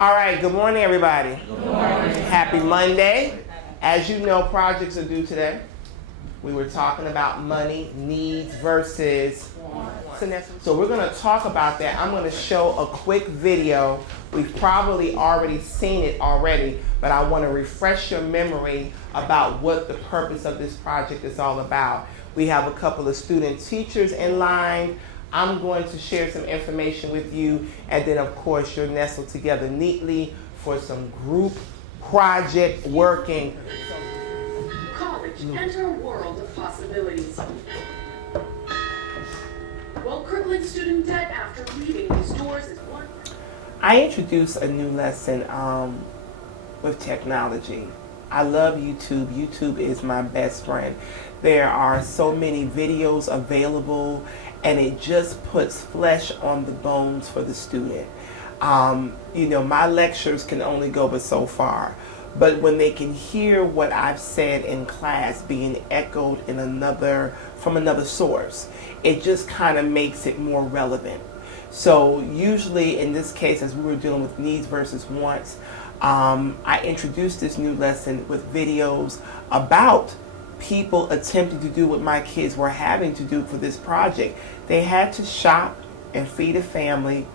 All right, good morning, everybody. Good morning. Happy Monday. As you know, projects are due today. We were talking about money, needs versus wants. So we're going to talk about that. I'm going to show a quick video. We've probably already seen it already, but I want to refresh your memory about what the purpose of this project is all about. We have a couple of student teachers in line. I'm going to share some information with you, and then of course you're nestled together neatly for some group project working. College, enter a world of possibilities. Well, crippling student debt after leaving these doors is one. I introduced a new lesson with technology. I love YouTube. YouTube is my best friend. There are so many videos available, and it just puts flesh on the bones for the student. My lectures can only go but so far, but when they can hear what I've said in class being echoed in from another source, it just kind of makes it more relevant. So usually in this case, as we were dealing with needs versus wants, I introduced this new lesson with videos about people attempting to do what my kids were having to do for this project. They had to shop and feed a family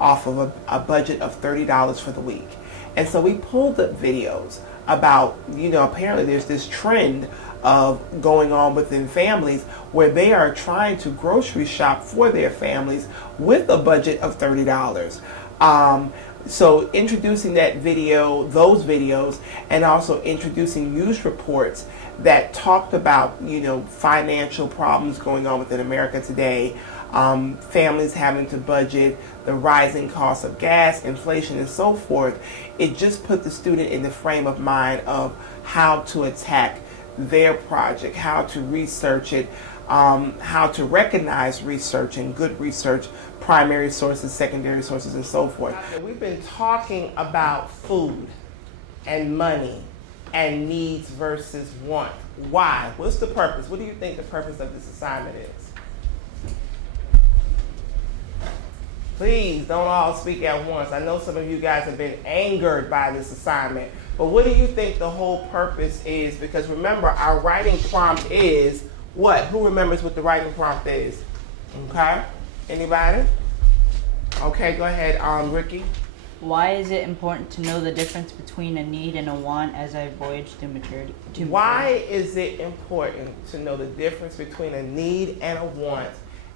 off of a budget of $30 for the week. And so we pulled up videos about, apparently there's this trend of going on within families where they are trying to grocery shop for their families with a budget of $30. So introducing those videos, and also introducing news reports that talked about, financial problems going on within America today, families having to budget, the rising cost of gas, inflation, and so forth. It just put the student in the frame of mind of how to attack their project, how to research it, how to recognize research and good research, primary sources, secondary sources, and so forth. We've been talking about food and money and needs versus want. Why? What's the purpose? What do you think the purpose of this assignment is? Please don't all speak at once. I know some of you guys have been angered by this assignment, but what do you think the whole purpose is? Because remember, our writing prompt is what? Who remembers what the writing prompt is? Okay, anybody? Okay, go ahead, Ricky. Why is it important to know the difference between a need and a want as I voyage through maturity? Why is it important to know the difference between a need and a want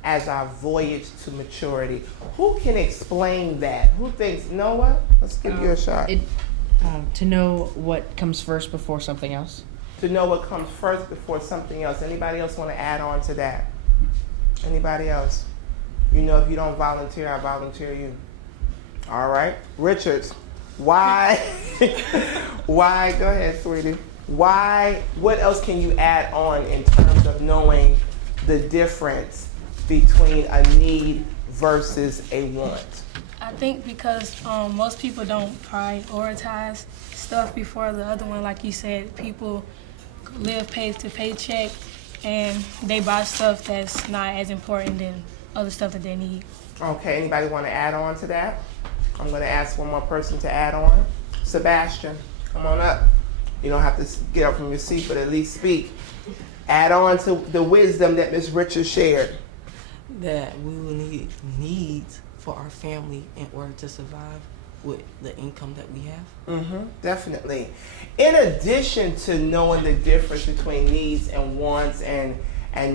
as I voyage to maturity? Who can explain that? Who thinks, you know what? Let's give you a shot. To know what comes first before something else. To know what comes first before something else. Anybody else want to add on to that? Anybody else? If you don't volunteer, I volunteer you. All right. Richards, why? Why? Go ahead, sweetie. Why? What else can you add on in terms of knowing the difference between a need versus a want? I think because most people don't prioritize stuff before the other one. Like you said, people live pay to paycheck, and they buy stuff that's not as important than other stuff that they need. Okay, anybody want to add on to that? I'm going to ask one more person to add on. Sebastian, come on up. You don't have to get up from your seat, but at least speak. Add on to the wisdom that Ms. Richards shared. That we will need needs for our family in order to survive with the income that we have. Definitely. In addition to knowing the difference between needs and wants, and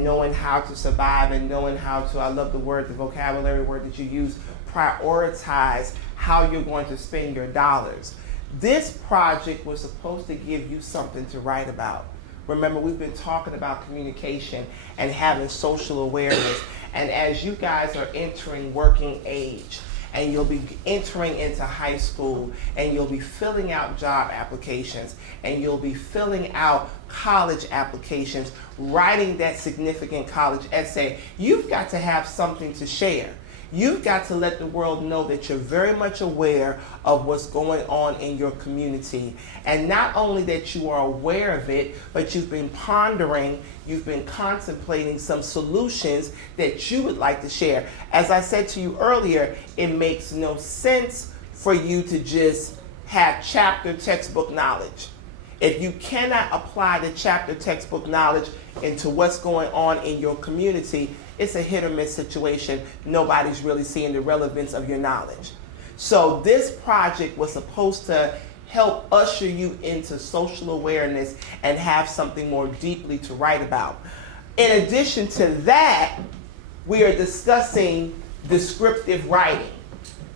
knowing how to survive, and knowing how to, I love the vocabulary word that you use, prioritize how you're going to spend your dollars. This project was supposed to give you something to write about. Remember, we've been talking about communication and having social awareness. And as you guys are entering working age, and you'll be entering into high school, and you'll be filling out job applications, and you'll be filling out college applications, writing that significant college essay, you've got to have something to share. You've got to let the world know that you're very much aware of what's going on in your community. And not only that you are aware of it, but you've been pondering, you've been contemplating some solutions that you would like to share. As I said to you earlier, it makes no sense for you to just have chapter textbook knowledge. If you cannot apply the chapter textbook knowledge into what's going on in your community, it's a hit or miss situation. Nobody's really seeing the relevance of your knowledge. So this project was supposed to help usher you into social awareness and have something more deeply to write about. In addition to that, we are discussing descriptive writing.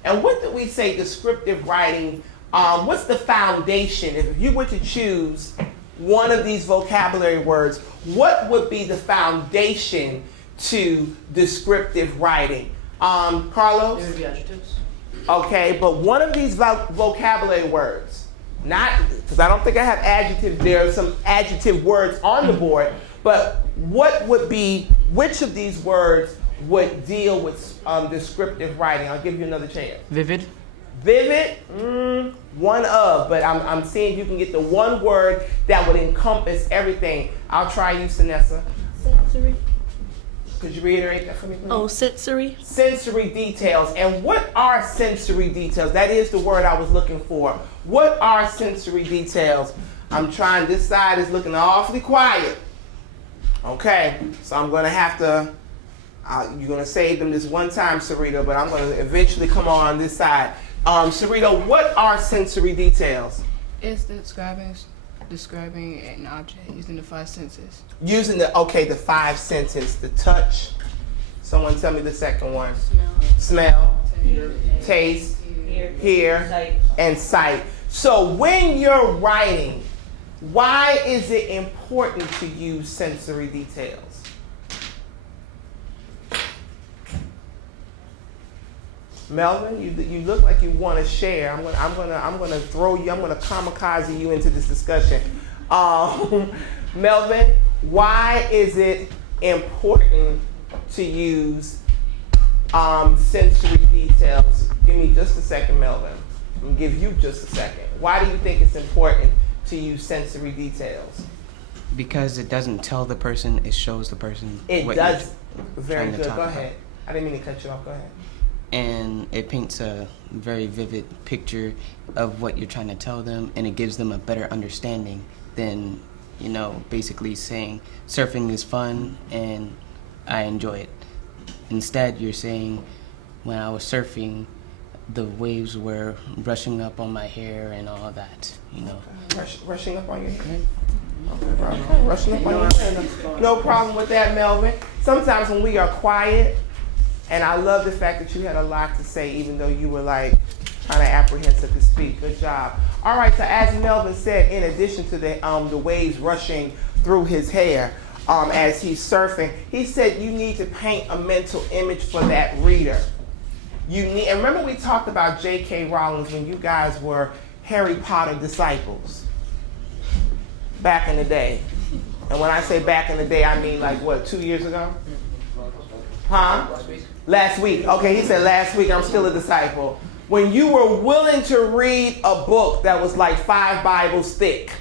And what do we say descriptive writing, what's the foundation? If you were to choose one of these vocabulary words, what would be the foundation to descriptive writing? Carlos? There would be adjectives. Okay, but one of these vocabulary words, not, because I don't think I have adjectives, there are some adjective words on the board, but what would be, which of these words would deal with descriptive writing? I'll give you another chance. Vivid. Vivid, one of, but I'm seeing if you can get the one word that would encompass everything. I'll try you, Sinessa. Sensory. Could you reiterate that for me, please? Oh, sensory. Sensory details. And what are sensory details? That is the word I was looking for. What are sensory details? I'm trying, this side is looking awfully quiet. Okay, so I'm going to have to, you're going to save them this one time, Sarita, but I'm going to eventually come on this side. Sarita, what are sensory details? It's describing an object using the 5 senses. Using the 5 senses, the touch. Someone tell me the second one. Smell, taste, hear, Sight. and sight. So when you're writing, why is it important to use sensory details? Melvin, you look like you want to share. I'm gonna throw you. I'm gonna kamikaze you into this discussion. Melvin, why is it important to use sensory details? Give me just a second, Melvin. I'm gonna give you just a second. Why do you think it's important to use sensory details? Because it doesn't tell the person, it shows the person. It what does. you're Very trying to good. talk Go about. ahead. I didn't mean to cut you off. Go ahead. And it paints a very vivid picture of what you're trying to tell them, and it gives them a better understanding than, basically saying surfing is fun and I enjoy it. Instead, you're saying when I was surfing, the waves were brushing up on my hair and all that, Rushing up on your hair. Okay, rushing up on your hair. No problem with that, Melvin. Sometimes when we are quiet, and I love the fact that you had a lot to say, even though you were like kind of apprehensive to speak. Good job. All right, so as Melvin said, in addition to the waves rushing through his hair as he's surfing, he said you need to paint a mental image for that reader. And remember we talked about J.K. Rowling when you guys were Harry Potter disciples back in the day. And when I say back in the day, I mean like what, 2 years ago? Huh? Last week. Okay, he said last week. I'm still a disciple. When you were willing to read a book that was like 5 Bibles thick,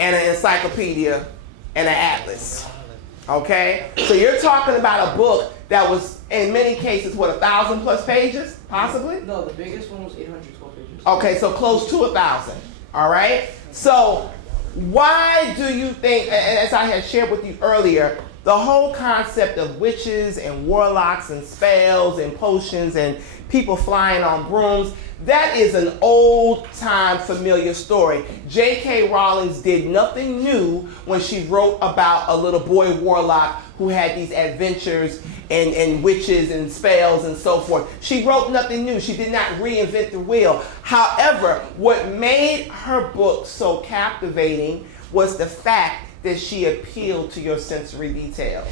and an encyclopedia, and an atlas. Okay? So you're talking about a book that was, in many cases, 1,000+ pages? Possibly? No, the biggest one was 812 pages. Okay, so close to 1,000. All right? So why do you think, and as I had shared with you earlier, the whole concept of witches and warlocks and spells and potions and people flying on brooms, that is an old-time familiar story. J.K. Rowling did nothing new when she wrote about a little boy warlock who had these adventures and witches and spells and so forth. She wrote nothing new. She did not reinvent the wheel. However, what made her book so captivating was the fact that she appealed to your sensory details.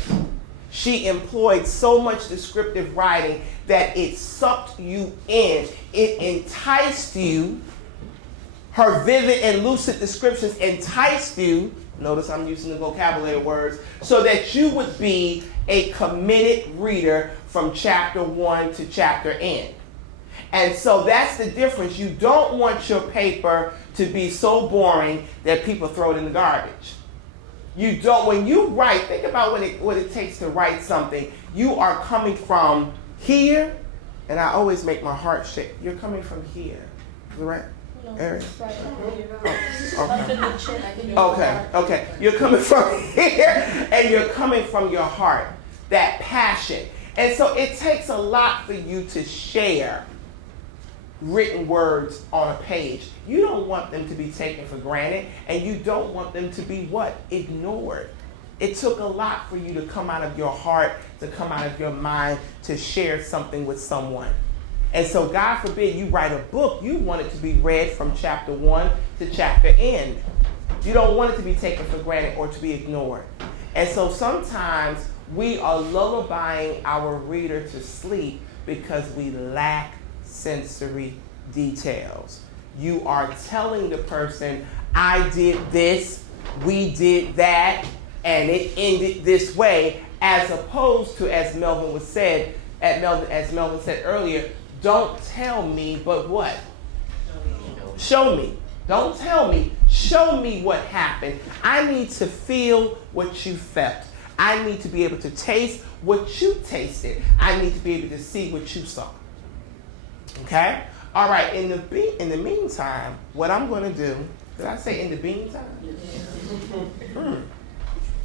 She employed so much descriptive writing that it sucked you in. It enticed you. Her vivid and lucid descriptions enticed you. Notice I'm using the vocabulary words, so that you would be a committed reader from chapter 1 to chapter end. And so that's the difference. You don't want your paper to be so boring that people throw it in the garbage. You don't, when you write, think about what it takes to write something. You are coming from here And I always make my heart shake. You're coming from here, correct? Area? Okay. You're coming from here and you're coming from your heart, that passion. And so it takes a lot for you to share written words on a page. You don't want them to be taken for granted, and you don't want them to be what? Ignored. It took a lot for you to come out of your heart, to come out of your mind, to share something with someone. And so God forbid you write a book, you want it to be read from chapter 1 to chapter end. You don't want it to be taken for granted or to be ignored. And so sometimes we are lullabying our reader to sleep because we lack sensory details. You are telling the person, I did this, we did that, and it ended this way, as opposed to, as Melvin said earlier, don't tell me, but what? Show me. Don't tell me. Show me what happened. I need to feel what you felt. I need to be able to taste what you tasted. I need to be able to see what you saw. Okay? All right. In the meantime, what I'm going to do, did I say in the meantime?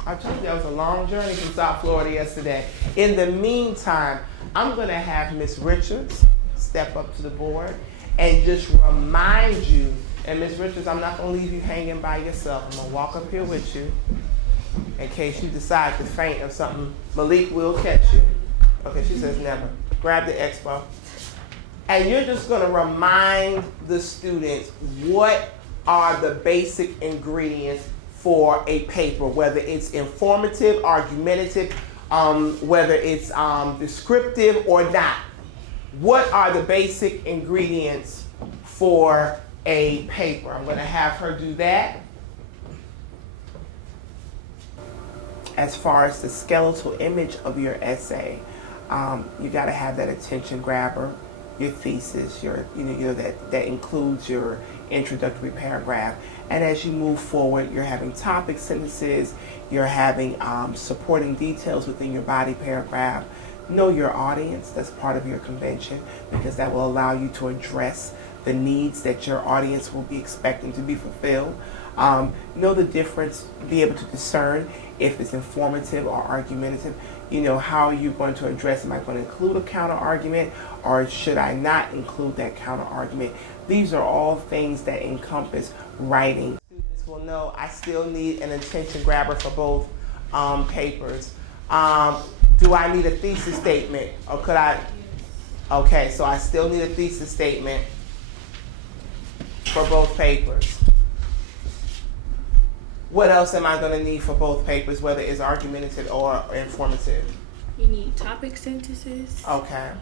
I told you that was a long journey from South Florida yesterday. In the meantime, I'm going to have Miss Richards step up to the board and just remind you, and Miss Richards, I'm not going to leave you hanging by yourself. I'm going to walk up here with you in case you decide to faint or something. Malik will catch you. Okay, she says never. Grab the expo. And you're just going to remind the students what are the basic ingredients for a paper, whether it's informative, argumentative, whether it's descriptive or not. What are the basic ingredients for a paper? I'm going to have her do that. As far as the skeletal image of your essay, you got to have that attention grabber, your thesis, that includes your introductory paragraph. And as you move forward, you're having topic sentences, you're having supporting details within your body paragraph. Know your audience. That's part of your convention, because that will allow you to address the needs that your audience will be expecting to be fulfilled. Know the difference, be able to discern if it's informative or argumentative. How are you going to address, am I going to include a counter argument or should I not include that counter argument? These are all things that encompass writing. Students will know I still need an attention grabber for both papers. Do I need a thesis statement, or could I? Okay, so I still need a thesis statement for both papers. What else am I going to need for both papers, whether it's argumentative or informative? You need topic sentences. Okay.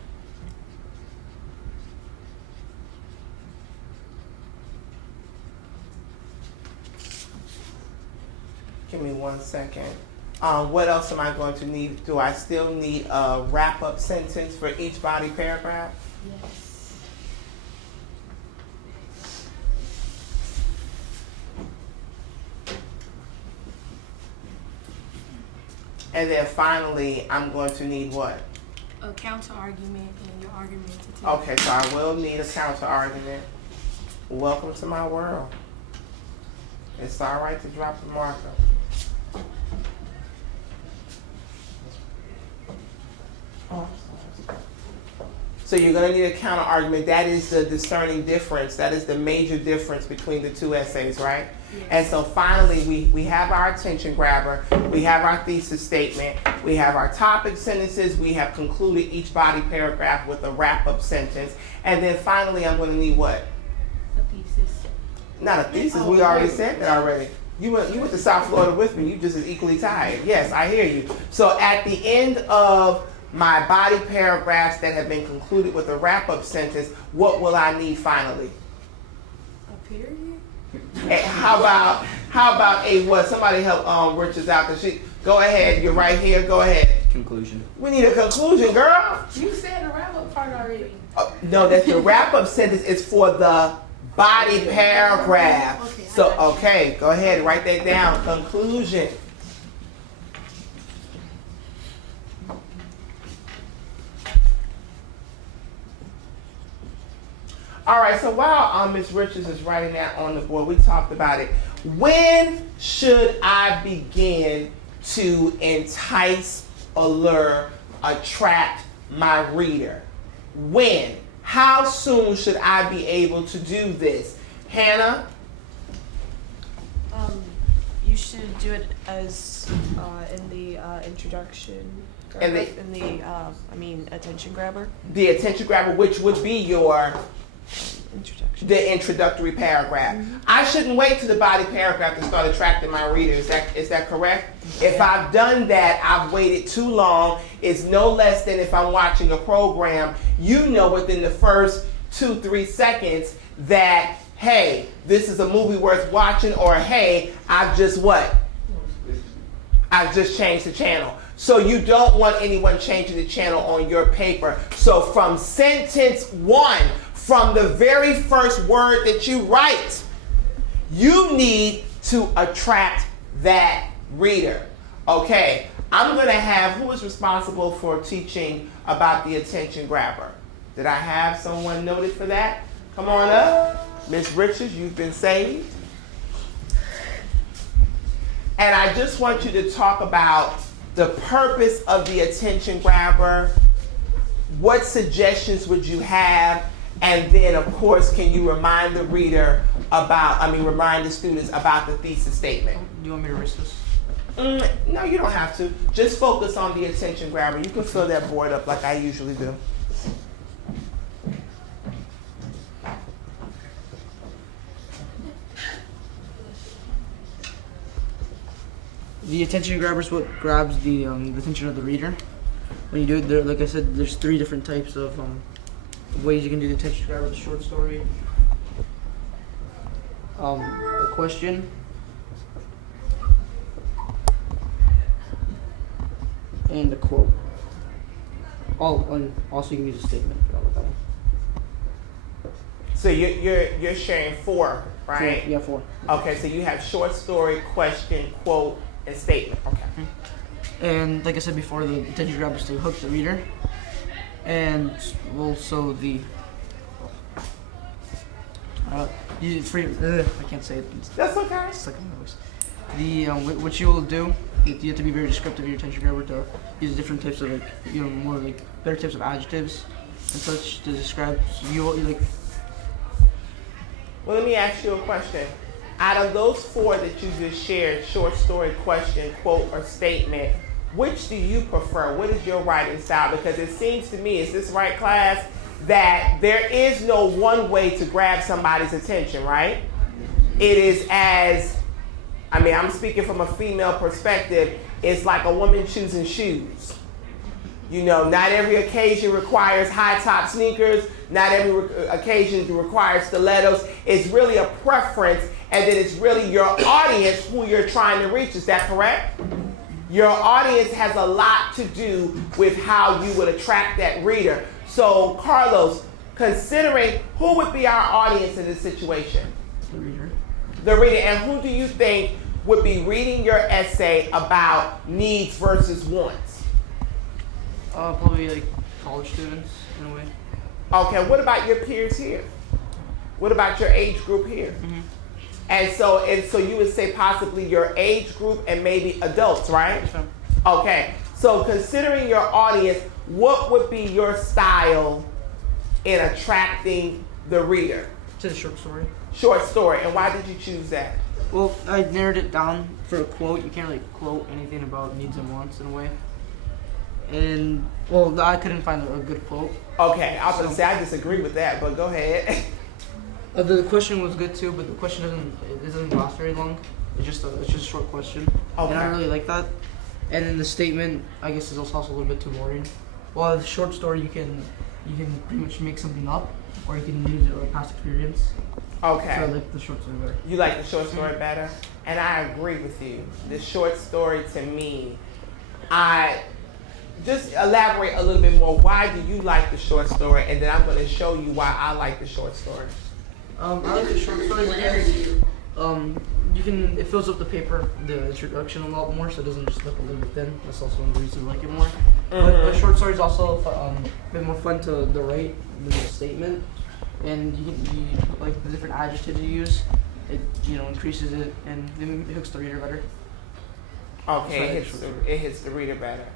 Give me 1 second. What else am I going to need? Do I still need a wrap-up sentence for each body paragraph? Yes. And then finally, I'm going to need what? A counter argument and your argumentative. Okay, so I will need a counter argument. Welcome to my world. It's all right to drop the marker. So you're going to need a counter argument. That is the discerning difference. That is the major difference between the two essays, right? Yes. And so finally, we have our attention grabber. We have our thesis statement. We have our topic sentences. We have concluded each body paragraph with a wrap-up sentence. And then finally, I'm going to need what? A thesis. Not a thesis. We already said that already. You went to South Florida with me. You just as equally tired. Yes, I hear you. So at the end of my body paragraphs that have been concluded with a wrap-up sentence, what will I need finally? A period? How about a what? Somebody help Richards out. Go ahead. You're right here. Go ahead. Conclusion. We need a conclusion, girl. You said the wrap-up part already. No, that's the wrap-up sentence is for the body paragraph. Okay, So, okay, go ahead. Write that down. Conclusion. All right, so while Ms. Richards is writing that on the board, we talked about it. When should I begin to entice, allure, attract my reader? When? How soon should I be able to do this? Hannah? You should do it as in the introduction. Attention grabber. The attention grabber, which would be your Introduction. the introductory paragraph. Mm-hmm. I shouldn't wait to the body paragraph to start attracting my reader. Is that correct? If I've done that, I've waited too long. It's no less than if I'm watching a program, you know within the first 2-3 seconds that, hey, this is a movie worth watching, or hey, I've just changed the channel. So you don't want anyone changing the channel on your paper. So from sentence 1, from the very first word that you write, you need to attract that reader. Okay, I'm going to have, who is responsible for teaching about the attention grabber? Did I have someone noted for that? Come on up. Ms. Richards, you've been saved. And I just want you to talk about the purpose of the attention grabber. What suggestions would you have? And then, of course, can you remind the students about the thesis statement? Do you want me to risk this? No, you don't have to. Just focus on the attention grabber. You can fill that board up like I usually do. The attention grabber is what grabs the attention of the reader. When you do it, like I said, there's 3 different types of ways you can do the attention grabber: the short story, a question, and a quote. Also, you can use a statement. I forgot what that one. So you're sharing 4, right? 4, yeah, 4. Okay, so you have short story, question, quote, and statement. Okay. And like I said before, the attention grabber is to hook the reader, and also the I can't say it. That's okay. It's like my voice. The what you will do, you have to be very descriptive of your attention grabber to use different types of more better types of adjectives and such to describe. So you like. Well, let me ask you a question. Out of those 4 that you just shared, short story, question, quote, or statement, which do you prefer? What is your writing style? Because it seems to me, is this right, class, that there is no one way to grab somebody's attention, right? It is I'm speaking from a female perspective, it's like a woman choosing shoes. Not every occasion requires high-top sneakers. Not every occasion requires stilettos. It's really a preference, and then it's really your audience who you're trying to reach. Is that correct? Your audience has a lot to do with how you would attract that reader. So, Carlos, considering who would be our audience in this situation? The reader. The reader. And who do you think would be reading your essay about needs versus wants? Probably like college students in a way. Okay, what about your peers here? What about your age group here? Mm-hmm. And so you would say possibly your age group and maybe adults, right? Sure. Okay, so considering your audience, what would be your style in attracting the reader? To the short story. Short story, and why did you choose that? Well, I narrowed it down for a quote. You can't really quote anything about needs and wants in a way. And, well, I couldn't find a good quote. Okay, I was going to say I disagree with that, but go ahead. The question was good too, but the question doesn't last very long. It's just a short question. Okay. And I really like that. And then the statement, I guess, is also a little bit too boring. While the short story, you can pretty much make something up, or you can use a past experience. Okay. So I like the short story better. You like the short story better? And I agree with you. The short story to me, I just elaborate a little bit more. Why do you like the short story? And then I'm going to show you why I like the short story. I like the short story because it fills up the paper, the introduction a lot more, so it doesn't just look a little bit thin. That's also one of the reasons I like it more. But the short story is also a bit more fun to write than the statement. and you like the different adjectives you use, it increases it and it hooks the reader better. Okay, it hits the reader better.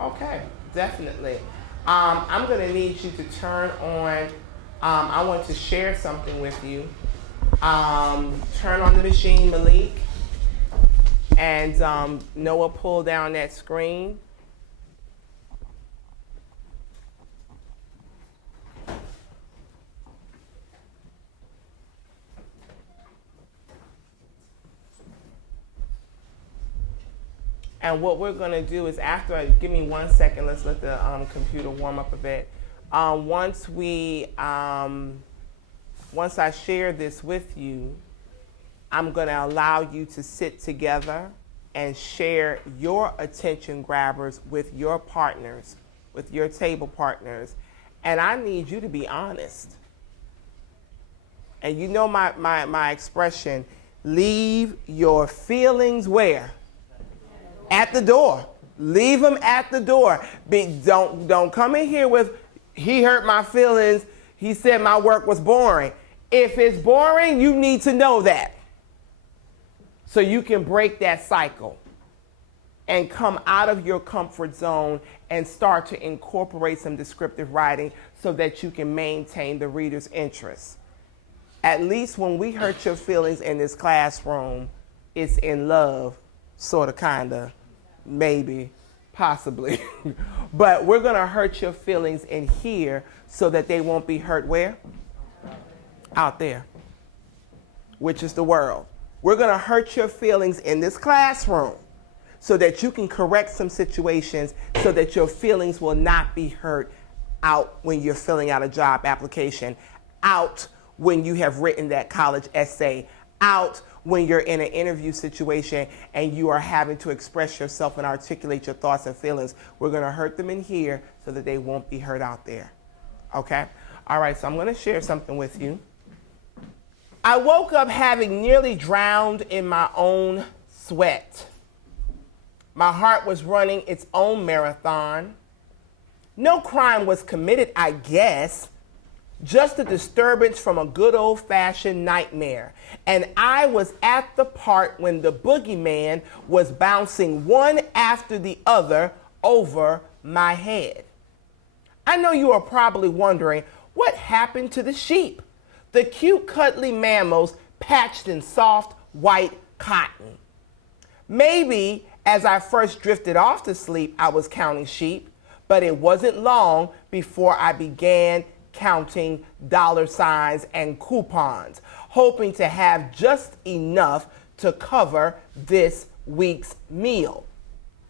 Okay, definitely. I'm going to need you to turn on, I want to share something with you. Turn on the machine, Malik. And Noah, pull down that screen. And what we're going to do is give me 1 second, let's let the computer warm up a bit. Once I share this with you, I'm going to allow you to sit together and share your attention grabbers with your partners, with your table partners. And I need you to be honest. And you know my expression, leave your feelings where? At the door. Leave them at the door. Don't come in here with, he hurt my feelings, he said my work was boring. If it's boring, you need to know that. So you can break that cycle and come out of your comfort zone and start to incorporate some descriptive writing so that you can maintain the reader's interest. At least when we hurt your feelings in this classroom, it's in love, sort of, kind of, maybe, possibly. But we're going to hurt your feelings in here so that they won't be hurt where? Out there, which is the world. We're going to hurt your feelings in this classroom so that you can correct some situations so that your feelings will not be hurt out when you're filling out a job application, out when you have written that college essay, out when you're in an interview situation and you are having to express yourself and articulate your thoughts and feelings. We're going to hurt them in here so that they won't be hurt out there. Okay? All right, so I'm going to share something with you. I woke up having nearly drowned in my own sweat. My heart was running its own marathon. No crime was committed, I guess. Just a disturbance from a good old-fashioned nightmare. And I was at the part when the boogeyman was bouncing one after the other over my head. I know you are probably wondering, what happened to the sheep? The cute, cuddly mammals patched in soft, white cotton. Maybe as I first drifted off to sleep, I was counting sheep, but it wasn't long before I began counting dollar signs and coupons, hoping to have just enough to cover this week's meal.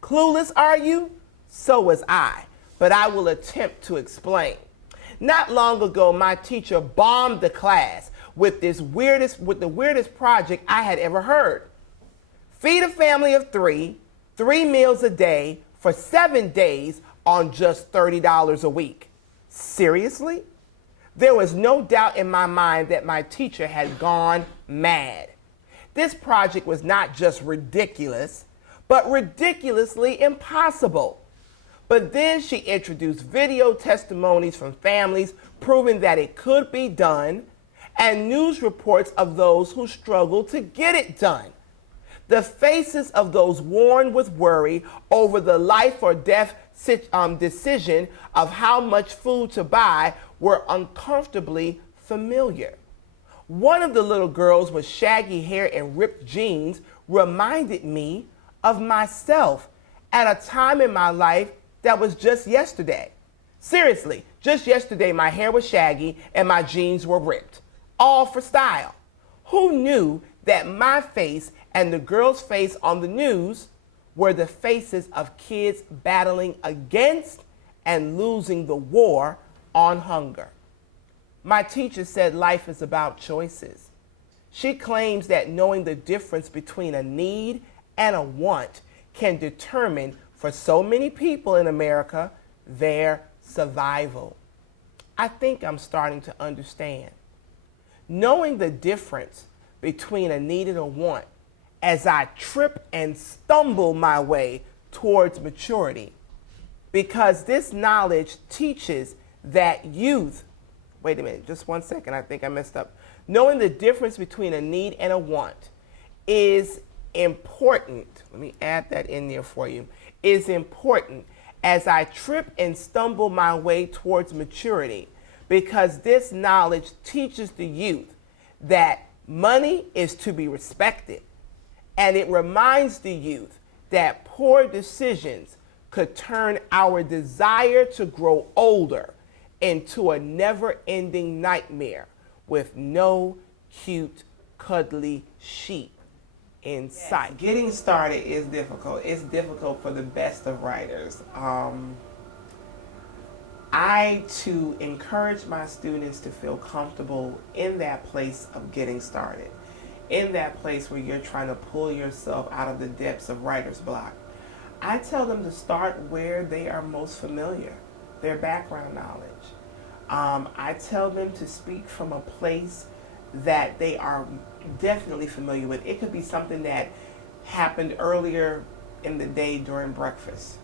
Clueless, are you? So was I, but I will attempt to explain. Not long ago, my teacher bombed the class with the weirdest project I had ever heard. Feed a family of 3 meals a day for 7 days on just $30 a week. Seriously? There was no doubt in my mind that my teacher had gone mad. This project was not just ridiculous, but ridiculously impossible. But then she introduced video testimonies from families proving that it could be done, and news reports of those who struggled to get it done. The faces of those worn with worry over the life or death decision of how much food to buy were uncomfortably familiar. One of the little girls with shaggy hair and ripped jeans reminded me of myself at a time in my life that was just yesterday. Seriously, just yesterday my hair was shaggy and my jeans were ripped, all for style. Who knew that my face and the girl's face on the news were the faces of kids battling against and losing the war on hunger? My teacher said life is about choices. She claims that knowing the difference between a need and a want can determine, for so many people in America, their survival. I think I'm starting to understand. Knowing the difference between a need and a want as I trip and stumble my way towards maturity, because this knowledge teaches that youth wait a minute, just 1 second, I think I messed up. Knowing the difference between a need and a want is important. Let me add that in there for you. Is important as I trip and stumble my way towards maturity, because this knowledge teaches the youth that money is to be respected, and it reminds the youth that poor decisions could turn our desire to grow older into a never-ending nightmare with no cute, cuddly sheep in sight. Getting started is difficult. It's difficult for the best of writers. I, to encourage my students to feel comfortable in that place of getting started, in that place where you're trying to pull yourself out of the depths of writer's block, I tell them to start where they are most familiar, their background knowledge. I tell them to speak from a place that they are definitely familiar with. It could be something that happened earlier in the day during breakfast.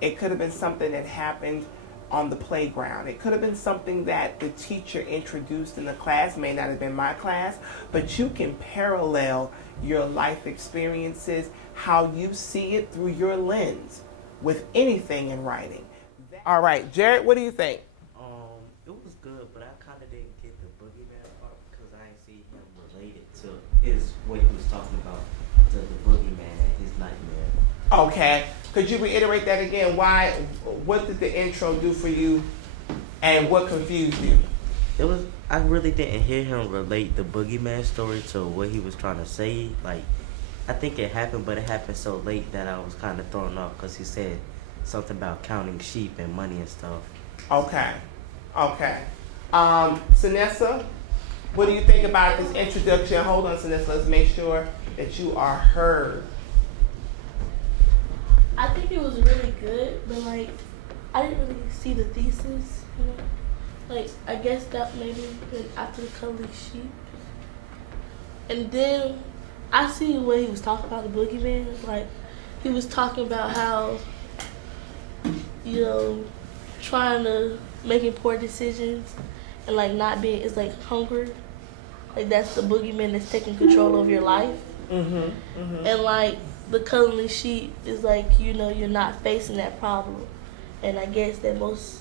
It could have been something that happened on the playground. It could have been something that the teacher introduced in the class, may not have been my class, but you can parallel your life experiences, how you see it through your lens with anything in writing. All right, Jared, what do you think? It was good, but I kind of didn't get the boogeyman part because I didn't see him related to what he was talking about, to the boogeyman and his nightmare. Okay. Could you reiterate that again? What did the intro do for you, and what confused you? I really didn't hear him relate the boogeyman story to what he was trying to say. Like, I think it happened, but it happened so late that I was kind of thrown off because he said something about counting sheep and money and stuff. Okay. Sinessa, what do you think about this introduction? Hold on, Sinessa, let's make sure that you are heard. I think it was really good, but like, I didn't really see the thesis, you know? Like, I guess that maybe been after the cuddly sheep. And then I see what he was talking about, the boogeyman. Like, he was talking about how, you know, trying to, making poor decisions and like not being, it's like hunger. Like, that's the boogeyman that's taking control of your life. And like, the cuddly sheep is like, you know, you're not facing that problem. And I guess that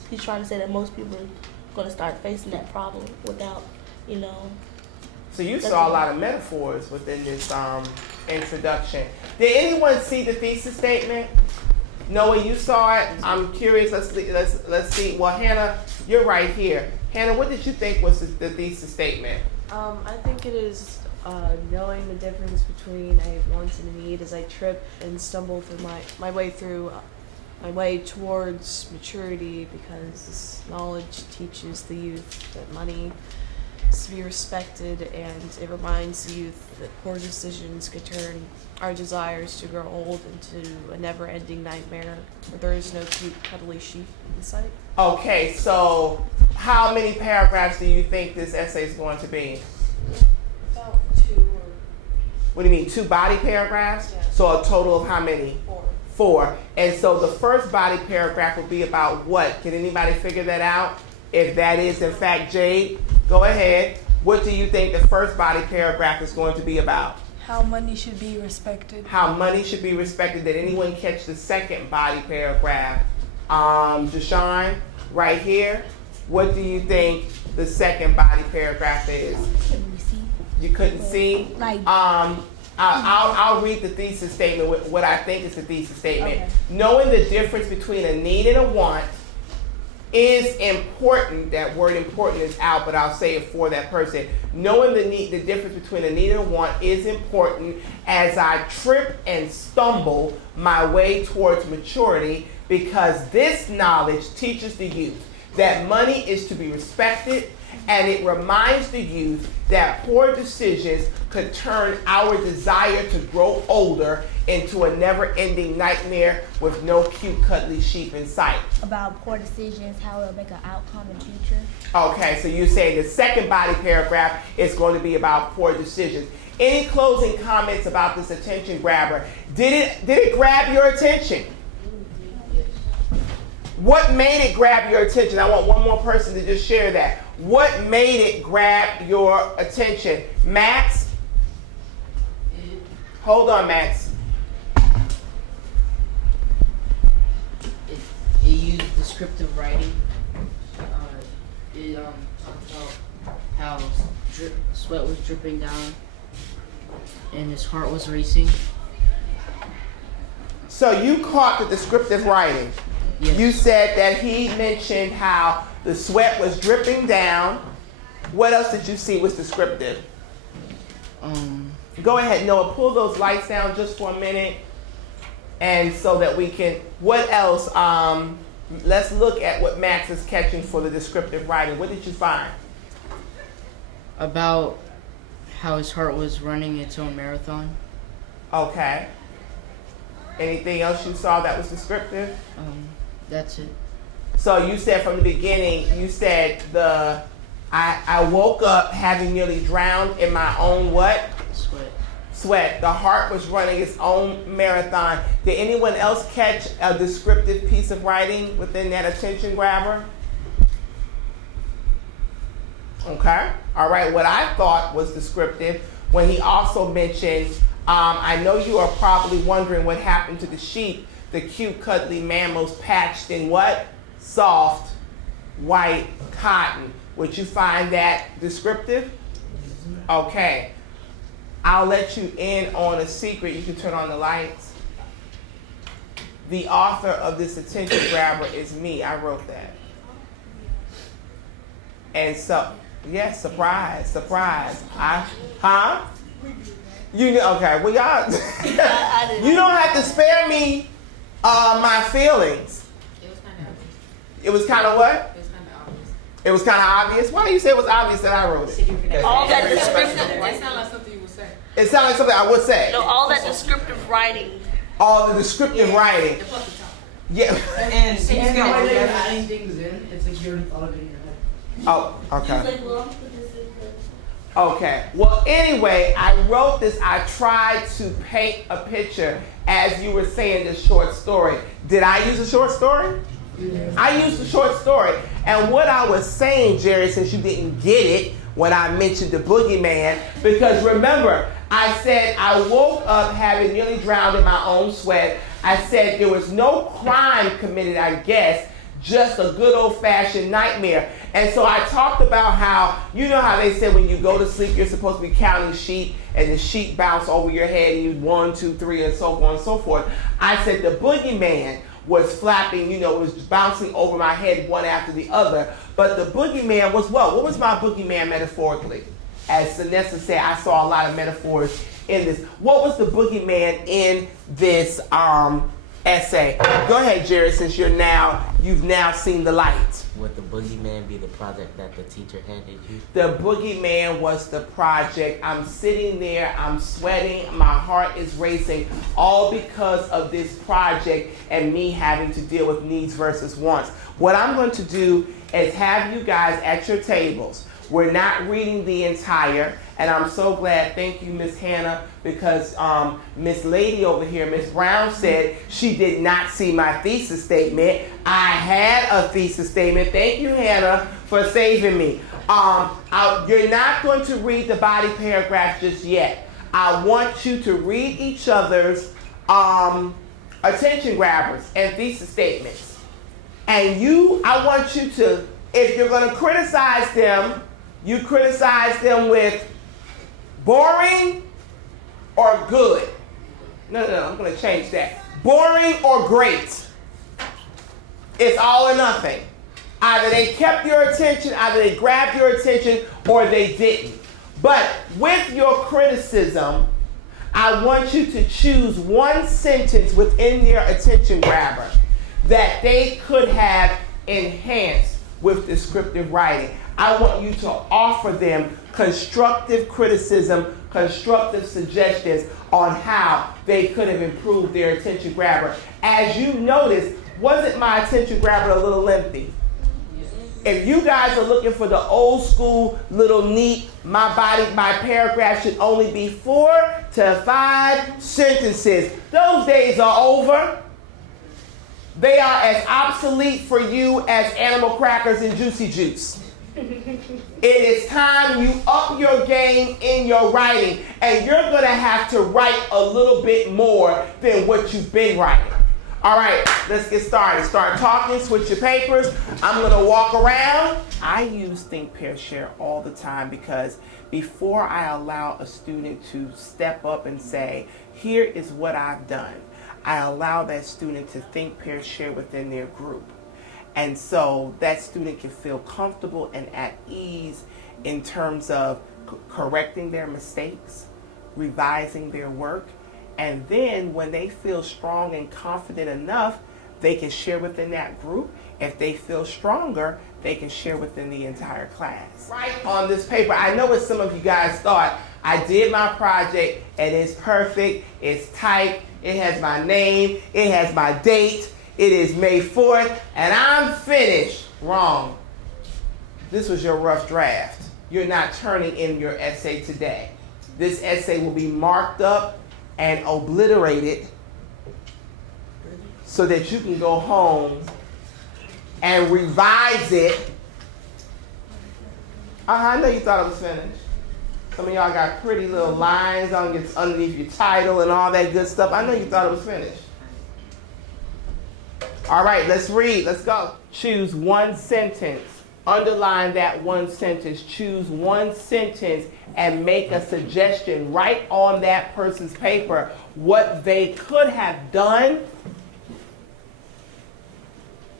he's trying to say that most people are going to start facing that problem without, you know. So you saw a lot of metaphors within this introduction. Did anyone see the thesis statement? Noah, you saw it. I'm curious. Let's see. Well, Hannah, you're right here. Hannah, what did you think was the thesis statement? I think it is knowing the difference between a want and a need as I trip and stumble through my way towards maturity, because this knowledge teaches the youth that money is to be respected, and it reminds the youth that poor decisions could turn our desires to grow old into a never-ending nightmare where there is no cute, cuddly sheep in sight. Okay, so how many paragraphs do you think this essay is going to be? About 2 or... What do you mean, 2 body paragraphs? Yeah. So a total of how many? 4. 4. And so the first body paragraph will be about what? Can anybody figure that out? If that is in fact Jade, go ahead. What do you think the first body paragraph is going to be about? How money should be respected. How money should be respected. Did anyone catch the second body paragraph? Jashawn, right here. What do you think the second body paragraph is? You couldn't see? Like, I'll read the thesis statement, what I think is the thesis statement. Okay. Knowing the difference between a need and a want is important. That word important is out, but I'll say it for that person. Knowing the difference between a need and a want is important as I trip and stumble my way towards maturity, because this knowledge teaches the youth that money is to be respected, and it reminds the youth that poor decisions could turn our desire to grow older into a never-ending nightmare with no cute, cuddly sheep in sight. About poor decisions, how it'll make an outcome in the future. Okay, so you're saying the second body paragraph is going to be about poor decisions. Any closing comments about this attention grabber? Did it grab your attention? What made it grab your attention? I want one more person to just share that. What made it grab your attention? Max? Hold on, Max. It used descriptive writing. It talked about how sweat was dripping down and his heart was racing. So you caught the descriptive writing. Yes. You said that he mentioned how the sweat was dripping down. What else did you see was descriptive? Go ahead, Noah, pull those lights down just for a minute. And so that we can, what else? Let's look at what Max is catching for the descriptive writing. What did you find? About how his heart was running its own marathon. Okay. Anything else you saw that was descriptive? That's it. So you said from the beginning, you said I woke up having nearly drowned in my own what? Sweat. The heart was running its own marathon. Did anyone else catch a descriptive piece of writing within that attention grabber? Okay. All right. What I thought was descriptive when he also mentioned, I know you are probably wondering what happened to the sheep, the cute, cuddly mammals patched in what? Soft, white cotton. Would you find that descriptive? Okay. I'll let you in on a secret. You can turn on the lights. The author of this attention grabber is me. I wrote that. And so, yes, surprise. You know, okay, well y'all, you don't have to spare me my feelings. It was kind of what? It was kind of obvious. Why do you say it was obvious that I wrote it? All that descriptive. It sounds like something you would say. It sounds like something I would say. No, all that descriptive writing. All the descriptive writing. Yeah. And when you're adding things in, it's like you already thought of it in your head. Oh, okay. Okay. Well, anyway, I wrote this. I tried to paint a picture as you were saying this short story. Did I use a short story? Yeah. I used a short story. And what I was saying, Jerry, since you didn't get it when I mentioned the boogeyman, because remember, I said I woke up having nearly drowned in my own sweat. I said there was no crime committed, I guess, just a good old-fashioned nightmare. And so I talked about how, you know how they said when you go to sleep, you're supposed to be counting sheep, and the sheep bounce over your head, and you 1, 2, 3, and so on and so forth. I said the boogeyman was flapping, was bouncing over my head one after the other. But the boogeyman was what? What was my boogeyman metaphorically? As Sanessa said, I saw a lot of metaphors in this. What was the boogeyman in this essay? Go ahead, Jared, since you've now seen the light. Would the boogeyman be the project that the teacher handed you? The boogeyman was the project. I'm sitting there, I'm sweating, my heart is racing, all because of this project and me having to deal with needs versus wants. What I'm going to do is have you guys at your tables. We're not reading the entire, and I'm so glad, thank you, Miss Hannah, because Miss Lady over here, Miss Brown, said she did not see my thesis statement. I had a thesis statement. Thank you, Hannah, for saving me. You're not going to read the body paragraph just yet. I want you to read each other's attention grabbers and thesis statements. And I want you to, if you're going to criticize them, you criticize them with boring or good. No, I'm going to change that. Boring or great. It's all or nothing. Either they kept your attention, either they grabbed your attention, or they didn't. But with your criticism, I want you to choose one sentence within their attention grabber that they could have enhanced with descriptive writing. I want you to offer them constructive criticism, constructive suggestions on how they could have improved their attention grabber. As you notice, wasn't my attention grabber a little lengthy? If you guys are looking for the old school, little neat, my paragraph should only be 4 to 5 sentences. Those days are over. They are as obsolete for you as animal crackers and juicy juice. It is time you up your game in your writing, and you're going to have to write a little bit more than what you've been writing. All right, let's get started. Start talking, switch your papers. I'm going to walk around. I use Think, Pair, Share all the time because before I allow a student to step up and say, here is what I've done, I allow that student to think, pair, share within their group. And so that student can feel comfortable and at ease in terms of correcting their mistakes, revising their work, and then when they feel strong and confident enough, they can share within that group. If they feel stronger, they can share within the entire class. Right on this paper, I know what some of you guys thought. I did my project and it's perfect, it's typed, it has my name, it has my date, it is May 4th, and I'm finished. Wrong. This was your rough draft. You're not turning in your essay today. This essay will be marked up and obliterated so that you can go home and revise it. I know you thought it was finished. Some of y'all got pretty little lines underneath your title and all that good stuff. I know you thought it was finished. All right, let's read. Let's go. Choose one sentence. Underline that one sentence. Choose one sentence and make a suggestion. Write on that person's paper what they could have done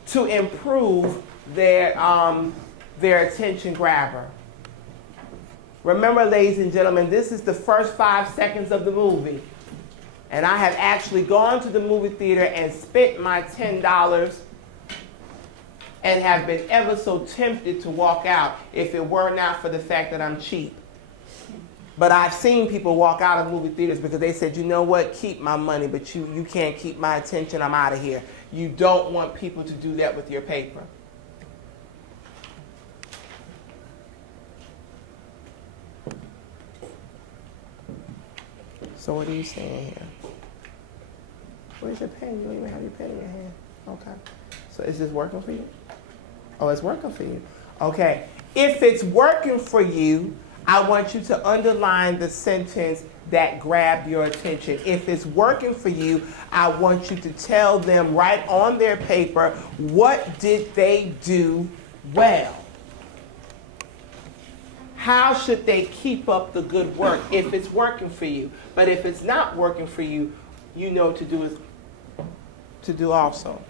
to improve their attention grabber. Remember, ladies and gentlemen, this is the first 5 seconds of the movie. And I have actually gone to the movie theater and spent my $10 and have been ever so tempted to walk out if it were not for the fact that I'm cheap. But I've seen people walk out of movie theaters because they said, you know what, keep my money, but you can't keep my attention, I'm out of here. You don't want people to do that with your paper. So what are you saying here? Where's your pen? You don't even have your pen in your hand. Okay. So is this working for you? Oh, it's working for you. Okay. If it's working for you, I want you to underline the sentence that grabbed your attention. If it's working for you, I want you to tell them right on their paper, what did they do well? How should they keep up the good work if it's working for you? But if it's not working for you, you know to do is to do also.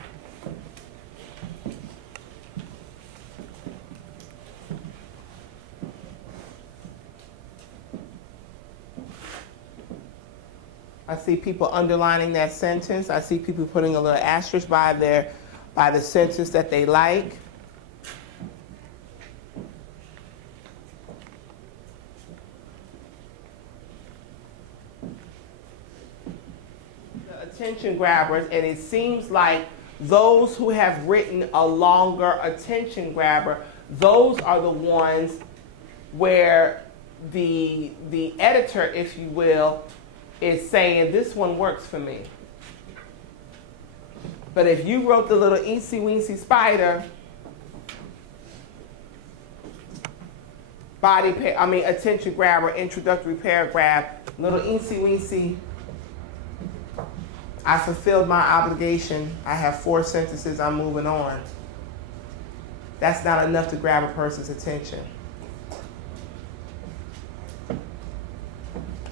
I see people underlining that sentence. I see people putting a little asterisk by the sentence that they like. The attention grabbers, and it seems like those who have written a longer attention grabber, those are the ones where the editor, if you will, is saying this one works for me. But if you wrote the little eensy weensy spider, attention grabber, introductory paragraph, little eensy weensy, I fulfilled my obligation, I have 4 sentences, I'm moving on. That's not enough to grab a person's attention.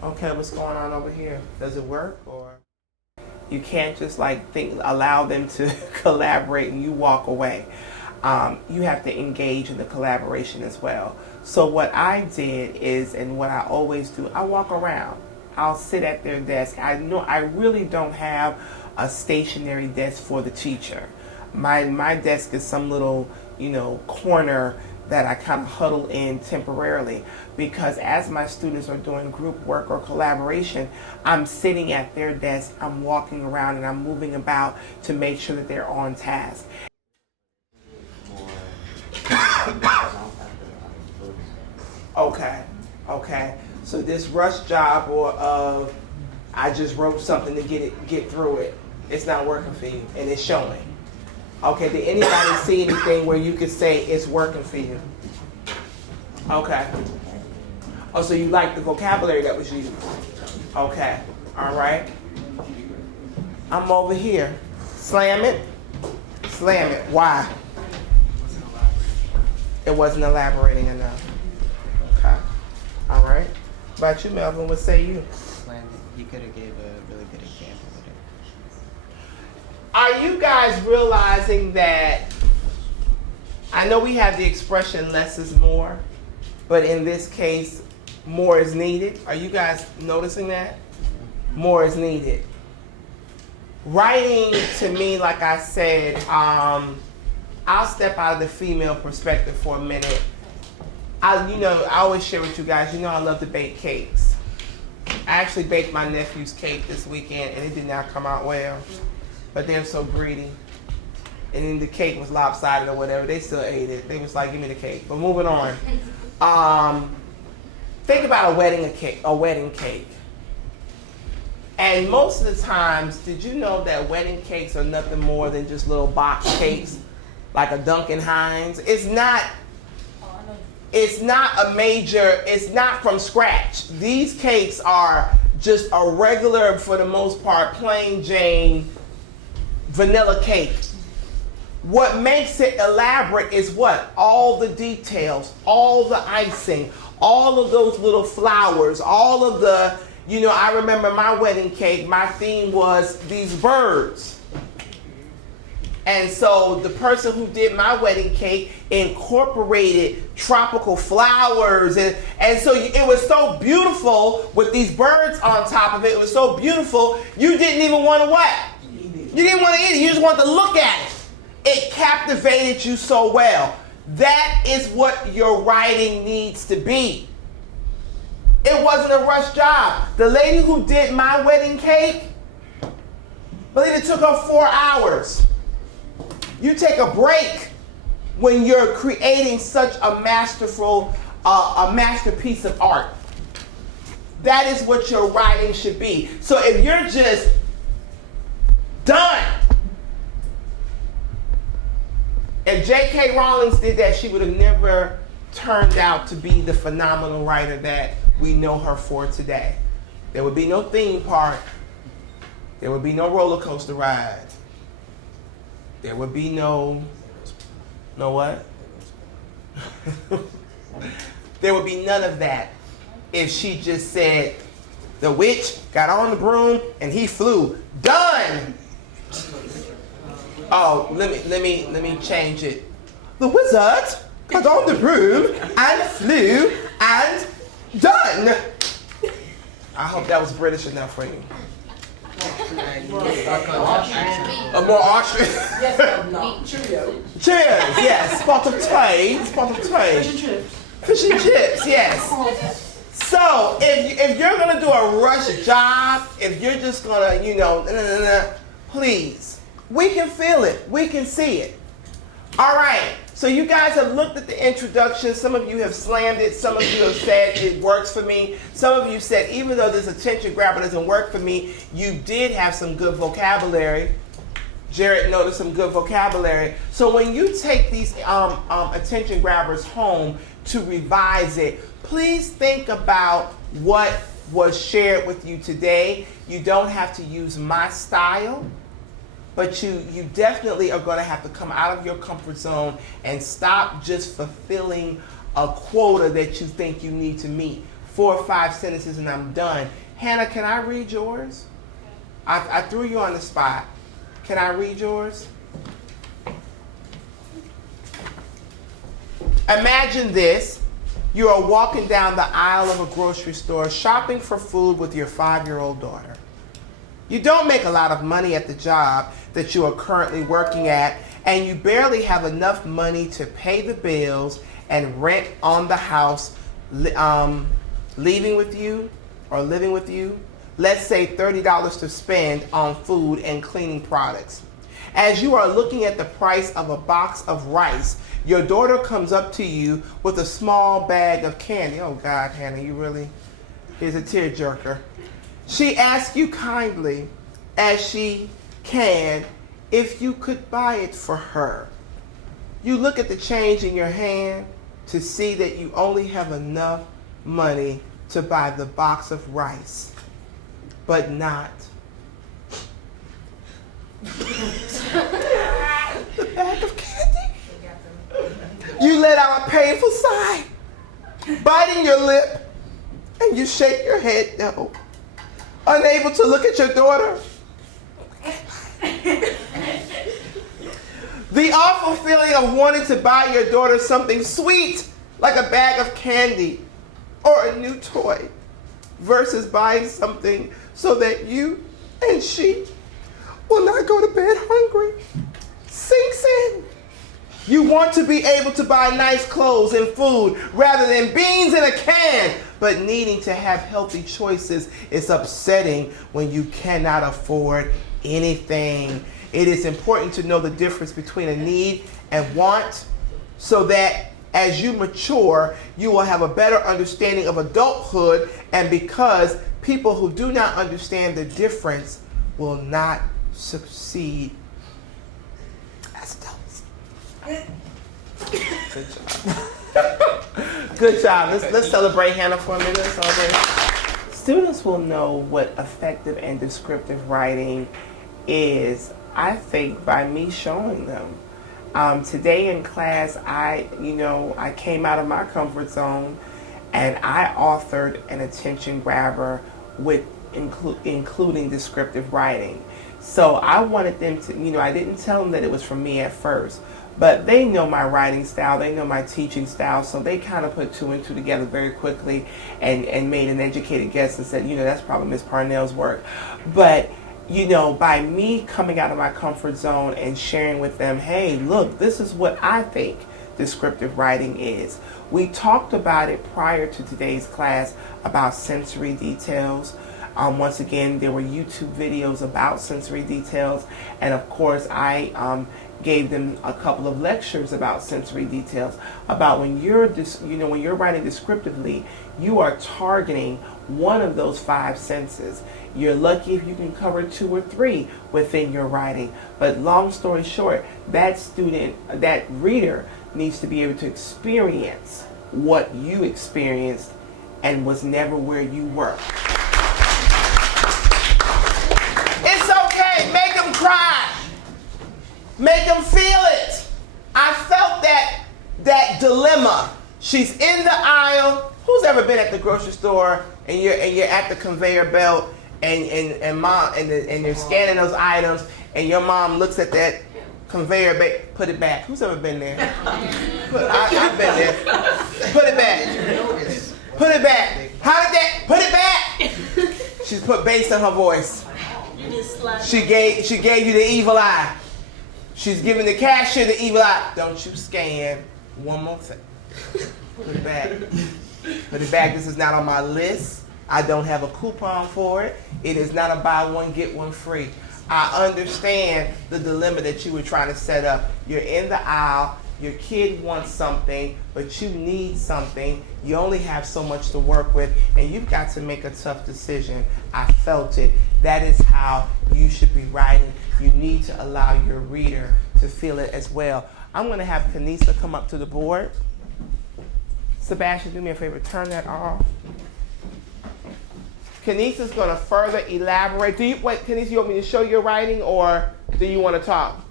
Okay, what's going on over here? Does it work, or you can't just allow them to collaborate and you walk away? You have to engage in the collaboration as well. So what I did is, and what I always do, I walk around. I'll sit at their desk. I know I really don't have a stationary desk for the teacher. My desk is some little, corner that I kind of huddle in temporarily, because as my students are doing group work or collaboration, I'm sitting at their desk, I'm walking around and I'm moving about to make sure that they're on task. Okay. So this rush job or I just wrote something to get through it, it's not working for you and it's showing. Okay, did anybody see anything where you could say it's working for you? Okay. Oh, so you like the vocabulary that was used? Okay, all right. I'm over here. Slam it. Slam it. Why? It wasn't elaborating enough. Okay. All right. About you, Melvin, what say you? Slam it. He could have gave a really good example with it. Are you guys realizing that, I know we have the expression less is more, but in this case, more is needed. Are you guys noticing that? More is needed. Writing, to me, like I said, I'll step out of the female perspective for a minute. I always share with you guys, I love to bake cakes. I actually baked my nephew's cake this weekend, and it did not come out well. But they're so greedy. And then the cake was lopsided or whatever. They still ate it. They was like, give me the cake. But moving on. Think about a wedding cake. And most of the times, did you know that wedding cakes are nothing more than just little box cakes, like a Duncan Hines? It's not it's not from scratch. These cakes are just a regular, for the most part, plain Jane vanilla cake. What makes it elaborate is what? All the details, all the icing, all of those little flowers, all of the, I remember my wedding cake, my theme was these birds. And so the person who did my wedding cake incorporated tropical flowers. And so it was so beautiful with these birds on top of it. It was so beautiful, you didn't even want to what? You didn't want to eat it. You just wanted to look at it. It captivated you so well. That is what your writing needs to be. It wasn't a rush job. The lady who did my wedding cake, I believe it took her 4 hours. You take a break when you're creating such a masterpiece of art. That is what your writing should be. So if you're just done. If J.K. Rowling did that, she would have never turned out to be the phenomenal writer that we know her for today. There would be no theme park. There would be no roller coaster ride. There would be no what? There would be none of that if she just said, the witch got on the broom and he flew. Done! Oh, let me change it. The wizard got on the broom and flew and done. I hope that was British enough for you. More Austrian. Cheers, yes. Spot of tea. Fish and chips, yes. So, if you're going to do a rush job, if you're just going to, please. We can feel it. We can see it. All right. So you guys have looked at the introduction. Some of you have slammed it. Some of you have said it works for me. Some of you said even though this attention grabber doesn't work for me, you did have some good vocabulary. Jared noticed some good vocabulary. So when you take these attention grabbers home to revise it, please think about what was shared with you today. You don't have to use my style. But you definitely are going to have to come out of your comfort zone and stop just fulfilling a quota that you think you need to meet. 4 or 5 sentences and I'm done. Hannah, can I read yours? I threw you on the spot. Can I read yours? Imagine this. You are walking down the aisle of a grocery store shopping for food with your 5-year-old daughter. You don't make a lot of money at the job that you are currently working at, and you barely have enough money to pay the bills and rent on the house living with you. Let's say $30 to spend on food and cleaning products. As you are looking at the price of a box of rice, your daughter comes up to you with a small bag of candy. Oh God, Hannah, you really? Here's a tearjerker. She asks you kindly, as she can, if you could buy it for her. You look at the change in your hand to see that you only have enough money to buy the box of rice, but not the bag of candy. You let out a painful sigh, biting your lip, and you shake your head no, unable to look at your daughter. The awful feeling of wanting to buy your daughter something sweet, like a bag of candy or a new toy, versus buying something so that you and she will not go to bed hungry, sinks in. You want to be able to buy nice clothes and food rather than beans in a can, but needing to have healthy choices is upsetting when you cannot afford anything. It is important to know the difference between a need and want so that as you mature, you will have a better understanding of adulthood, and because people who do not understand the difference will not succeed as adults. Good job. Good job. Let's celebrate Hannah for a minute. Students will know what effective and descriptive writing is, I think, by me showing them. Today in class, I came out of my comfort zone and I authored an attention grabber with including descriptive writing. So I wanted them to, I didn't tell them that it was from me at first, but they know my writing style, they know my teaching style, so they kind of put two and two together very quickly and made an educated guess and said, that's probably Ms. Parnell's work. But by me coming out of my comfort zone and sharing with them, hey, look, this is what I think descriptive writing is. We talked about it prior to today's class about sensory details. Once again, there were YouTube videos about sensory details, and of course, I gave them a couple of lectures about sensory details, about when you're writing descriptively, you are targeting one of those five senses. You're lucky if you can cover 2 or 3 within your writing. But long story short, that reader needs to be able to experience what you experienced and was never where you were. It's okay, make them cry. Make them feel it. I felt that dilemma. She's in the aisle. Who's ever been at the grocery store and you're at the conveyor belt and you're scanning those items and your mom looks at that conveyor belt, put it back. Who's ever been there? I've been there. Put it back. Put it back. How did that? Put it back. She's put bass in her voice. She gave you the evil eye. She's giving the cashier the evil eye. Don't you scan one more thing. Put it back. Put it back. This is not on my list. I don't have a coupon for it. It is not a buy one, get one free. I understand the dilemma that you were trying to set up. You're in the aisle. Your kid wants something, but you need something. You only have so much to work with, and you've got to make a tough decision. I felt it. That is how you should be writing. You need to allow your reader to feel it as well. I'm going to have Kanisa come up to the board. Sebastian, do me a favor, turn that off. Kanisa's going to further elaborate. Kanisa, you want me to show your writing, or do you want to talk?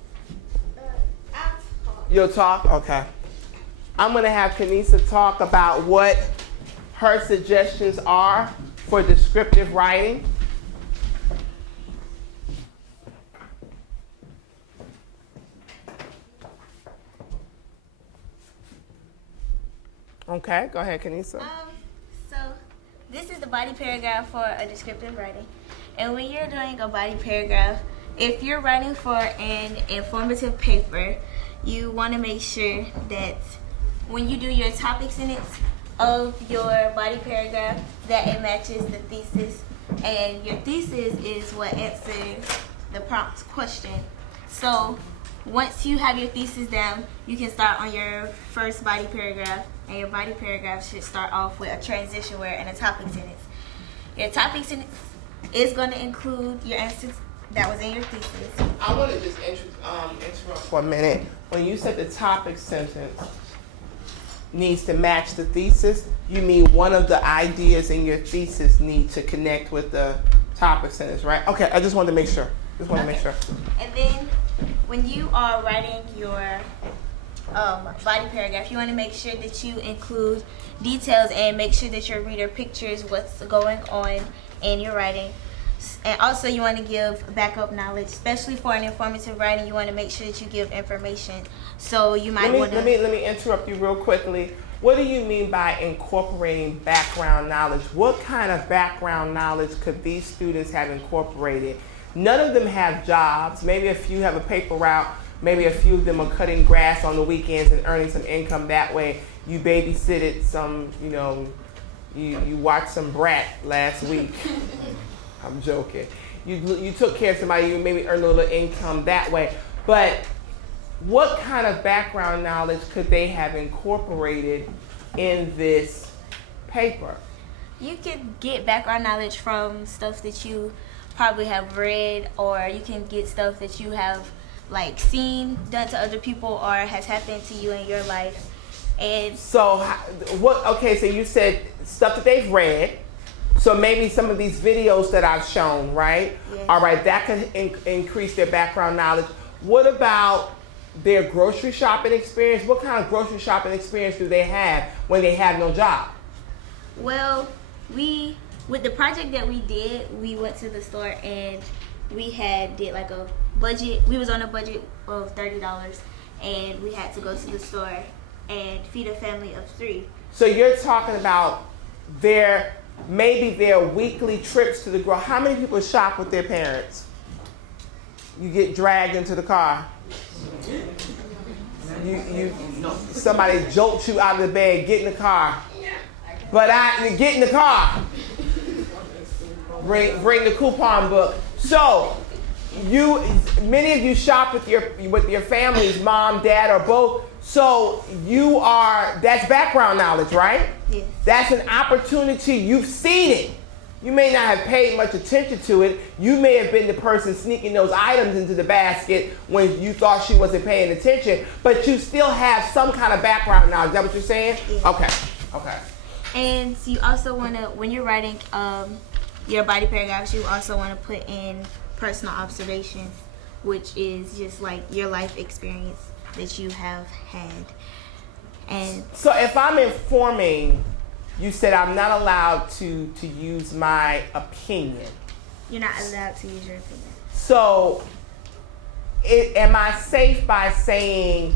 I'll talk. You'll talk? Okay. I'm going to have Kanisa talk about what her suggestions are for descriptive writing. Okay, go ahead, Kanisa. So this is the body paragraph for a descriptive writing. And when you're doing a body paragraph, if you're writing for an informative paper, you want to make sure that when you do your topic sentence of your body paragraph, that it matches the thesis. And your thesis is what answers the prompt question. So once you have your thesis down, you can start on your first body paragraph, and your body paragraph should start off with a transition word and a topic sentence. Your topic sentence is going to include your answers that was in your thesis. I want to just interrupt for a minute. When you said the topic sentence needs to match the thesis, you mean one of the ideas in your thesis need to connect with the topic sentence, right? Okay, I just wanted to make sure. And then when you are writing your body paragraph, you want to make sure that you include details and make sure that your reader pictures what's going on in your writing. And also you want to give backup knowledge, especially for an informative writing. You want to make sure that you give information. So you might want to... Let me interrupt you real quickly. What do you mean by incorporating background knowledge? What kind of background knowledge could these students have incorporated? None of them have jobs. Maybe a few have a paper route. Maybe a few of them are cutting grass on the weekends and earning some income that way. You babysitted some, you watched some Brat last week. I'm joking. You took care of somebody, you maybe earned a little income that way. But what kind of background knowledge could they have incorporated in this paper? You could get background knowledge from stuff that you probably have read, or you can get stuff that you have seen done to other people or has happened to you in your life. And so so you said stuff that they've read. So maybe some of these videos that I've shown, right? Yes. All right, that could increase their background knowledge. What about their grocery shopping experience? What kind of grocery shopping experience do they have when they have no job? Well, with the project that we did, we went to the store and we did a budget. We was on a budget of $30 and we had to go to the store and feed a family of 3. So you're talking about their weekly trips to the grocery. How many people shop with their parents? You get dragged into the car. Somebody jolts you out of the bed, get in the car. But get in the car. Bring the coupon book. So many of you shop with your families, mom, dad, or both. So that's background knowledge, right? Yes. That's an opportunity. You've seen it. You may not have paid much attention to it. You may have been the person sneaking those items into the basket when you thought she wasn't paying attention, but you still have some kind of background knowledge. Is that what you're saying? Yes. Okay. And you also want to, when you're writing your body paragraphs, you also want to put in personal observations, which is just your life experience that you have had. And so if I'm informing, you said I'm not allowed to use my opinion. You're not allowed to use your opinion. So am I safe by saying,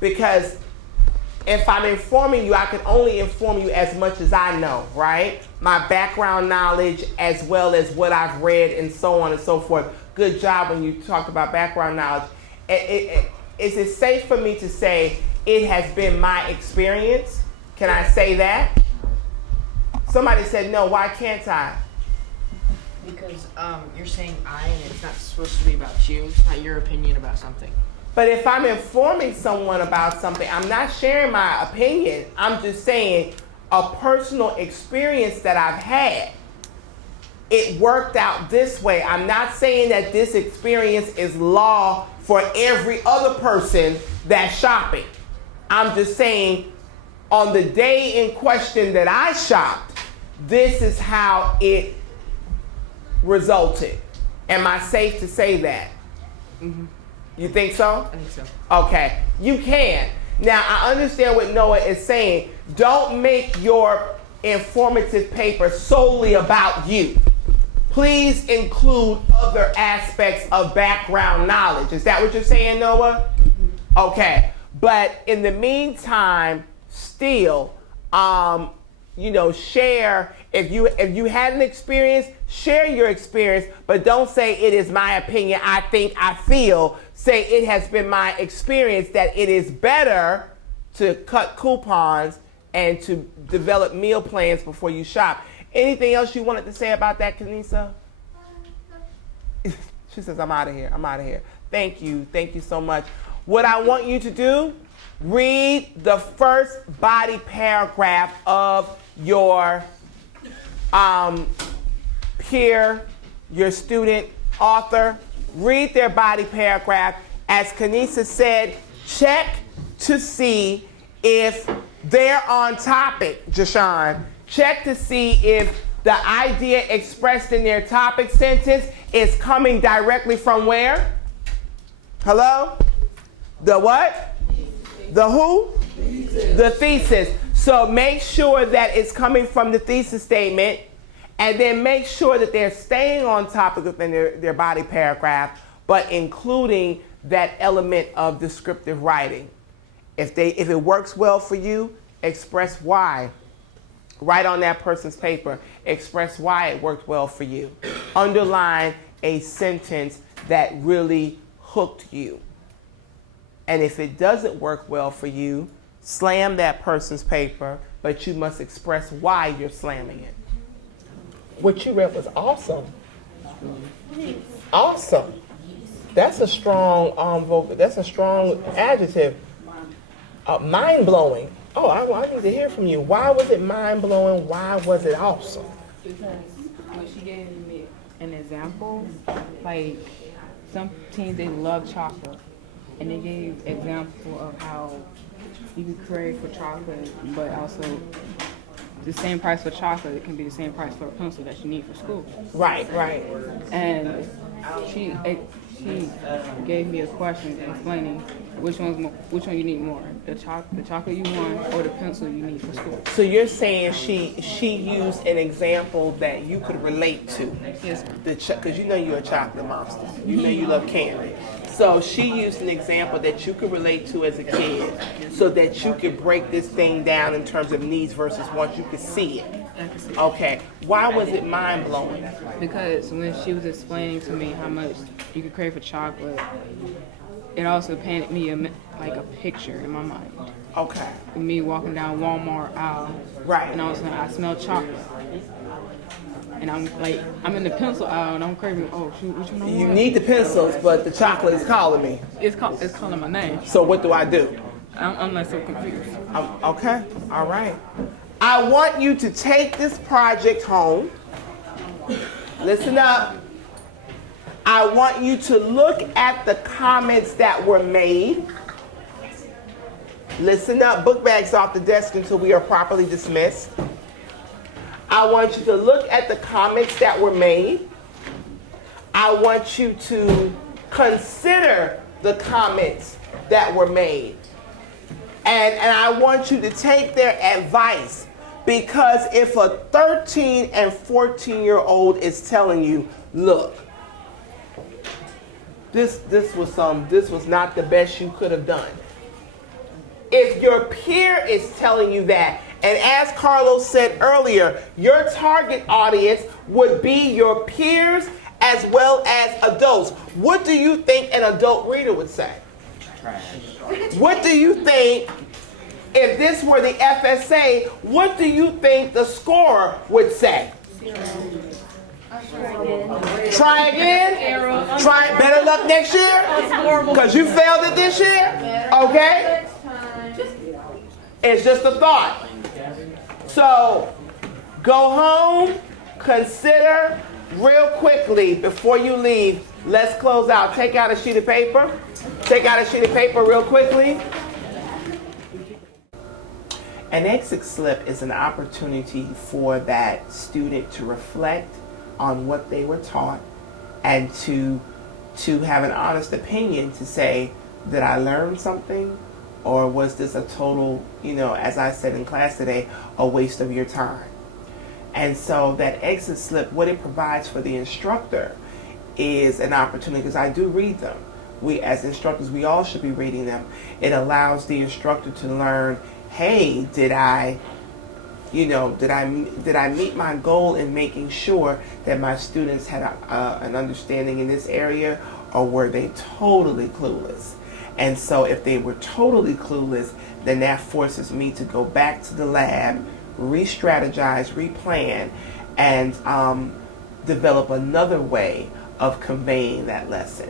because if I'm informing you, I can only inform you as much as I know, right? My background knowledge as well as what I've read and so on and so forth. Good job when you talked about background knowledge. Is it safe for me to say it has been my experience? Can I say that? Somebody said no. Why can't I? Because you're saying I, and it's not supposed to be about you. It's not your opinion about something. But if I'm informing someone about something, I'm not sharing my opinion. I'm just saying a personal experience that I've had. It worked out this way. I'm not saying that this experience is law for every other person that's shopping. I'm just saying on the day in question that I shopped, this is how it resulted. Am I safe to say that? Mm-hmm. You think so? I think so. Okay, you can. Now, I understand what Noah is saying. Don't make your informative paper solely about you. Please include other aspects of background knowledge. Is that what you're saying, Noah? Okay. But in the meantime, still, share. If you had an experience, share your experience, but don't say it is my opinion, I think, I feel. Say it has been my experience that it is better to cut coupons and to develop meal plans before you shop. Anything else you wanted to say about that, Kanisa? She says, I'm out of here. Thank you so much. What I want you to do, read the first body paragraph of your peer, your student author, read their body paragraph. As Kanisa said, check to see if they're on topic, Jashawn. Check to see if the idea expressed in their topic sentence is coming directly from where? Hello? The what? The who? The thesis. So make sure that it's coming from the thesis statement, and then make sure that they're staying on topic within their body paragraph, but including that element of descriptive writing. If it works well for you, express why. Write on that person's paper. Express why it worked well for you. Underline a sentence that really hooked you. And if it doesn't work well for you, slam that person's paper, but you must express why you're slamming it. What you read was awesome. Awesome. That's a strong that's a strong adjective. Mind-blowing. Oh, I need to hear from you. Why was it mind-blowing? Why was it awesome? Because when she gave me an example, like some teens, they love chocolate. And they gave example of how you can crave for chocolate, but also the same price for chocolate, it can be the same price for a pencil that you need for school. Right. And she gave me a question explaining which one you need more, the chocolate you want or the pencil you need for school. So you're saying she used an example that you could relate to. Yes. Because you know you're a chocolate monster. You know you love candy. So she used an example that you could relate to as a kid, so that you could break this thing down in terms of needs versus wants. You could see it. Okay. Why was it mind-blowing? Because when she was explaining to me how much you could crave for chocolate, it also painted me like a picture in my mind. Okay. With me walking down Walmart aisle. Right. And all of a sudden I smell chocolate. And I'm in the pencil aisle and I'm craving, oh shoot, which one I want? You need the pencils, but the chocolate is calling me. It's calling my name. So what do I do? I'm like so confused. Okay. All right. I want you to take this project home. Listen up. I want you to look at the comments that were made. Listen up. Book bags off the desk until we are properly dismissed. I want you to look at the comments that were made. I want you to consider the comments that were made. And I want you to take their advice. Because if a 13 and 14-year-old is telling you, look, this was not the best you could have done. If your peer is telling you that, and as Carlos said earlier, your target audience would be your peers as well as adults. What do you think an adult reader would say? Trash. What do you think, if this were the FSA, what do you think the scorer would say? Try again? Try better luck next year? Because you failed it this year? Okay? It's just a thought. So, go home, consider real quickly before you leave. Let's close out. Take out a sheet of paper. Take out a sheet of paper real quickly. An exit slip is an opportunity for that student to reflect on what they were taught and to have an honest opinion to say, did I learn something? Or was this a total, as I said in class today, a waste of your time? And so that exit slip, what it provides for the instructor is an opportunity, because I do read them. We, as instructors, we all should be reading them. It allows the instructor to learn, hey, did I meet my goal in making sure that my students had an understanding in this area, or were they totally clueless? And so if they were totally clueless, then that forces me to go back to the lab, re-strategize, replan, and develop another way of conveying that lesson.